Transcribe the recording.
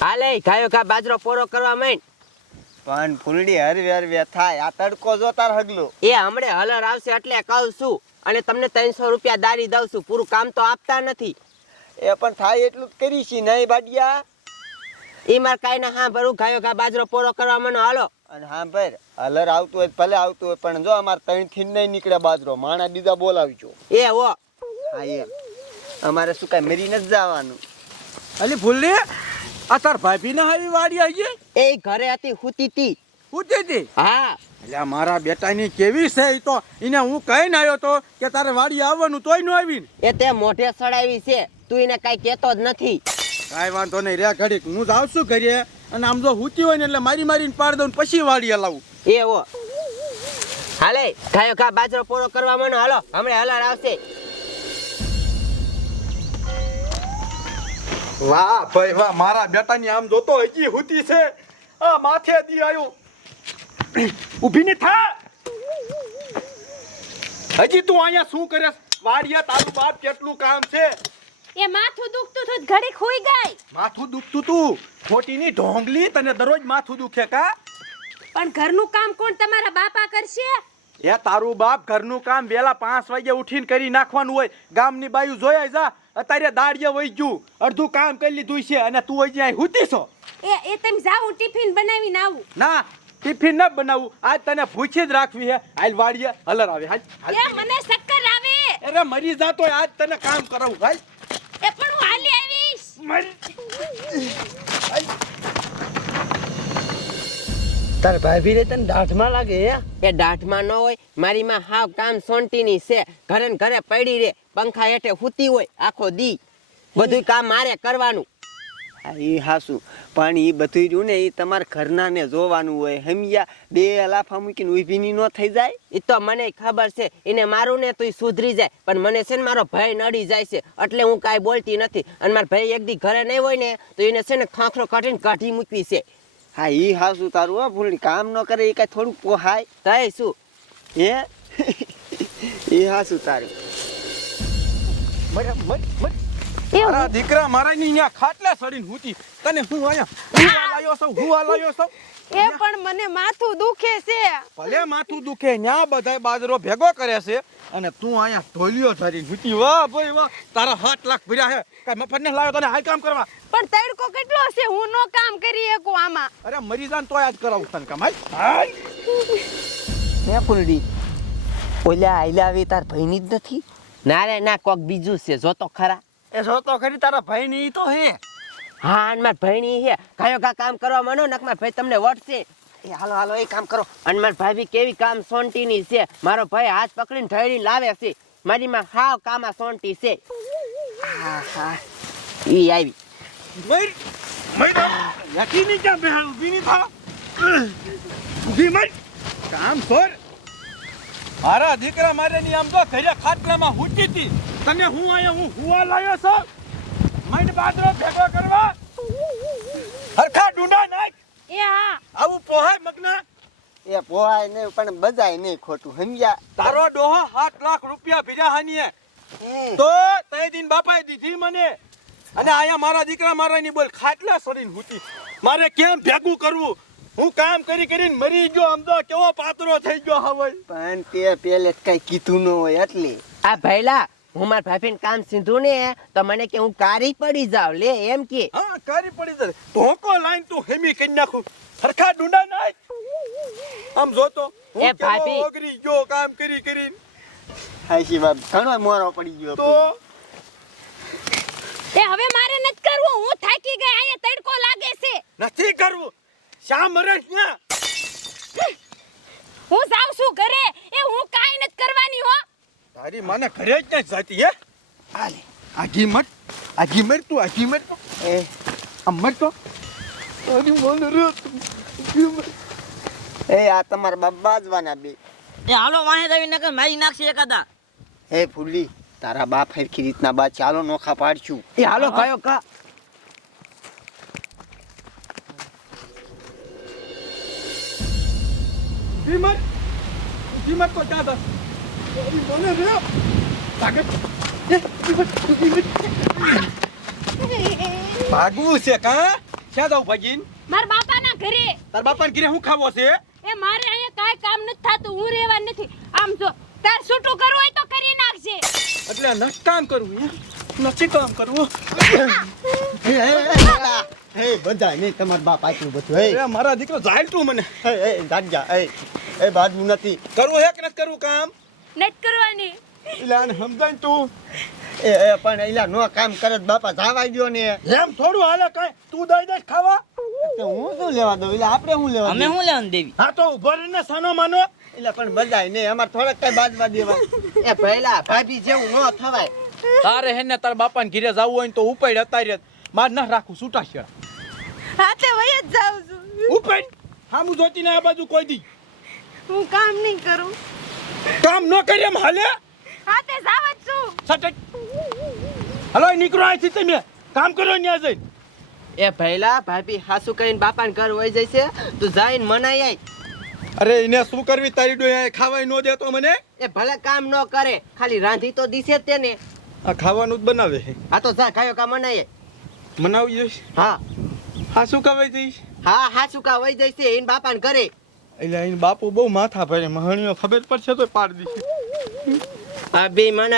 હાલે ગાયો ઘા બાજરો પોરો કરવા માંડ. પણ ફૂલડી હરવે હરવે થાય. આ તડકો જોતાર હગલો. એ હમણે હલર આવશે એટલે કહું છું. અને તમને ત્રણસો રૂપિયા દારી દઉં છું. પૂરું કામ તો આપતા નથી. એ પણ થાય એટલું જ કરીશી નહીં બાડિયા? એ માર કાંઈ ના હા ભરું ગાયો ઘા બાજરો પોરો કરવા મને હાલો. અને હા ભાઈ હલર આવતું હોય ભલે આવતું હોય પણ જો અમારે ત્રણથી નહીં નીકળે બાજરો માણા બીજા બોલાવજો. એ હો. હા એ. અમારે શું કાંઈ મરી નથી જવાનું. અલી ભૂલી આ તાર ભાભી ને હારી વાડી આવી એ ઘરે હતી હુતી તી. પૂછી હતી હા. એટલે મારા બેટાની કેવી છે એ તો? એને હું કહીને આવ્યો તો કે તારે વાડી આવવાનું તોય ન આવીને. એ તે મોઢે સડાવી છે. તું એને કઈ કહેતો જ નથી. કાંઈ વાંધો નહીં રે ઘડીક. હું જ આવશું ઘરે અને આમ જો હુતી હોય ને એટલે મારી મારીને પાડ દઉં પછી વાડી લાવું એ ઓ હાલે ગાયો ઘા બાજરો પૂરો કરવા માંડો. હાલો હમણાં હલાર આવશે. વાહ ભાઈ વાહ મારા બેટાની આમ જોતો હજી હુતી છે. આ માથે દી આવ્યો ઊભી ની થા. હજી તું અહીંયા શું કરે વાડિયા તારું બાપ કેટલું કામ છે? એ માથું દુખતું હતું ઘડી ખોઈ ગઈ. માથું દુખતું તું? ખોટીની ઢોંગલી તને દરરોજ માથું દુખે કા? પણ ઘરનું કામ કોણ તમારા બાપા કરશે? એ તારું બાપ ઘરનું કામ વેલા પાંચ વાગે ઉઠીને કરી નાખવાનું હોય ગામની બાયુ જોયા જા અત્યારે દાડીએ વહી ગયું અડધું કામ કરી લીધું છે અને તું હજી અહીં હુતી છો? એ એ તમે જાવ ટિફિન બનાવીને આવું. ના ટિફિન ન બનાવું આજ તને ભૂખી જ રાખવી હે. હાલ વાડીએ હલર આવે હાલ. એ મને ચક્કર આવે. અરે મરી જાતો હોય, આજ તને કામ કરાવું હાલ. એ પણ હું હાલી આવીશ. મરી. તાર ભાભી રે તને દાઢમાં લાગે હે? એ દાઢમાં ન હોય મારી માં હાવ કામ સોંટીની છે. ઘરે ને ઘરે પડી રે. પંખા હેઠે હુતી હોય આખો દી. બધું કામ મારે કરવાનું. એ હાસુ. પણ એ બધું રહ્યું ને એ તમારા ઘરના ને જોવાનું હોય. હમિયા બે લાફા મૂકીને ઉભીની ન થઈ જાય? એ તો મને ખબર છે. એને મારું ને તો ઈ સુધરી જાય. પણ મને છે ને મારો ભાઈ નડી જાય છે. એટલે હું કાંઈ બોલતી નથી. અને મારા ભાઈ એક દી ઘરે નહીં હોય ને તો એને છે ને ખાંખરો કાઢીને કાઢી મૂકવી છે. હા એ હાસું તારું હો ફૂલડી કામ ન કરે એ કાંઈ થોડું પોહાય. થાય શું? હે? એ હાસું તારું. મર. મર મર એ મારા દીકરા મારા ની અહીંયા ખાટલા સડીને હૂતી તને હું અહીંયા હું લાયો છું હું લાયો છું? એ પણ મને માથું દુખે છે. ભલે માથું દુખે ન્યા બધાય બાજરો ભેગો કરે છે અને તું અહીંયા ઢોલિયો ધરી હૂતી વાહ ભાઈ વાહ તારા હાથ લાખ ભર્યા હે. કાંઈ મફત ને લાવ્યો તને હાલ કામ કરવા. પણ તડકો કેટલો છે? હું નો કામ કરી શકું આમાં. અરે મરી જાન તો આજ કરાવું તને કામ હાલ. હાલ. હે ફૂલડી ઓલા આઈલાવી તાર ભાઈની જ નથી? ના રે ના કોક બીજું છે જોતો ખરા. એ સો તો ખરી તારા ભાઈની તો હે. હા અનમાર મારા ભાઈની હે. કયો કા કામ કરવા માનો નકમાર ભાઈ તમને વટશે. એ હાલો હાલો એ કામ કરો. અનમાર ભાઈ ભાભી કેવી કામ સોંટીની છે? મારો ભાઈ હાથ પકડીને ઢળી લાવે છે. મારી માં હાવ કામાં સોંટી છે. હા હા. ઈ આવી. મર મર યકી ની ક્યાં બેહાડ? ઊભી થા ઊભી મર કામ કર મારા દીકરા મારે ની આમ તો ઘરે ખાટલામાં હુતી હતી. તને હું આયા હું હુવા લાયો છો? મને બાદરો ભેગો કરવા. હરખા ડુંડા નાખ. એ હા. આવું પોહાય મગના. એ પોહાય નહીં પણ બજાય નહીં ખોટું સમજ્યા તારો ડોહો સાત લાખ રૂપિયા ભીજા હાનીએ. તો તે દિન બાપાએ દીધી મને. અને આયા મારા દીકરા મારા ની બોલ ખાટલા સડીને હુતી મારે કેમ ભેગું કરવું? હું કામ કરી કરીને મરી ગયો આમ તો કેવો પાતળો થઈ ગયો હવે પણ તે પેલે કઈ કીધું ન હોય એટલે. આ ભૈલા હું મારા ભાભી કામ સીધું ને તો મને કે હું કારી પડી જાવ લે એમ કે. હા કારી પડી જાવ ધોકો લાઈન તું હેમી કરી નાખું. સરખા ડુંડા નાખ આમ જોતો એ કેવો ભાભી. ઓગરી ગયો કામ કરી કરી હાશી બાપ ઘણો મોરો પડી ગયો તો? એ હવે મારે નથી કરવું હું થાકી ગઈ અહીંયા તડકો લાગે છે. નથી કરવું. શા મરસ ને હું જાઉં છું ઘરે. એ હું કાઈ નથી કરવાની હો. તારી માને ઘરે જ નથી જતી હે? આલે આગી મત આગી મર તું આગી મર તું. એ. આમ મર તો. તારી મને રે. એ આ તમારા બાપ બાજવાના બી. એ હાલો વાહે જવી નકર મારી નાખશે એકાદા. હે ફૂલી તારા બાપ હરખી રીતના બા ચાલો નોખા પાડશું. એ હાલો કયો કા? ધીમર ધીમર તો ક્યાં તારી માને રે ધીમર. ભાગવું છે કા ક્યાં જાવ ભાગીન મારા બાપાના ઘરે. તાર બાપાને ઘરે શું ખાવો છે? એ મારે અહીંયા કાંઈ કામ નથી થતું હું રહેવા નથી. આમ જો તાર છૂટું કરવું હોય તો કરી નાખજે. એટલે નથી કામ કરવું હે? નથી કામ કરવું હે, બધા નહીં તમારા બાપ આટલું બધું હે. એ મારા દીકરો જાણતું મને. હે હે જાગ્યા હે. એ બાજુ નથી. કરવું હે કે નથી કરવું કામ? નથી કરવાની. એટલે સમજાય તું. એ એ પણ એલા નો કામ કરે બાપા જાવા ગયો ને. એમ થોડું હાલે કાંઈ? તું દઈ દઈશ ખાવા? તો હું શું લેવા દઉં? એટલે આપણે શું લેવા અમે શું લેવાનું દેવી? હા તો ઊભો રહીને સાનો માનો. એટલે પણ બધાય નહીં. અમારે થોડાક કઈ બાજવા દેવા. એ પહેલા ભાભી જેવું ન થવાય. તારે હે ને બાપા બાપાને ઘીરે જવું હોય ને તો ઉપાડ અત્યારે માર ન રાખું છૂટા છે હા તે વહી જ જાઉં છું. ઉપાડ હામું જોતી ને આ બાજુ કોઈ દી. હું કામ નહીં કરું. કામ ન કરી એમ હાલે? હા તે જાવ જ છું. સટક. હલો નીકળો અહીંથી તમે કામ કરો ન્યા જઈને. એ ભૈલા ભાભી હાસુ કહીને બાપાને ઘર વહી જશે તું જઈને મનાઈ આય. અરે એને શું કરવી? તારી ડોહા ખાવાય ન દેતો મને. એ ભલે કામ ન કરે ખાલી રાંધી તો દીશે જ તેને. આ ખાવાનું જ બનાવે આ તો જા કાયો કા મનાય મનાવી જોઈશ? હા. હા શું કહેવાય જઈશ હા હા હાસુ જઈશ છે એન બાપા ને ઘરે. એટલે એન બાપુ બહુ માથા ભરે મહણીઓ ખબર પડશે તો પાડી દીધી આ બે મનાય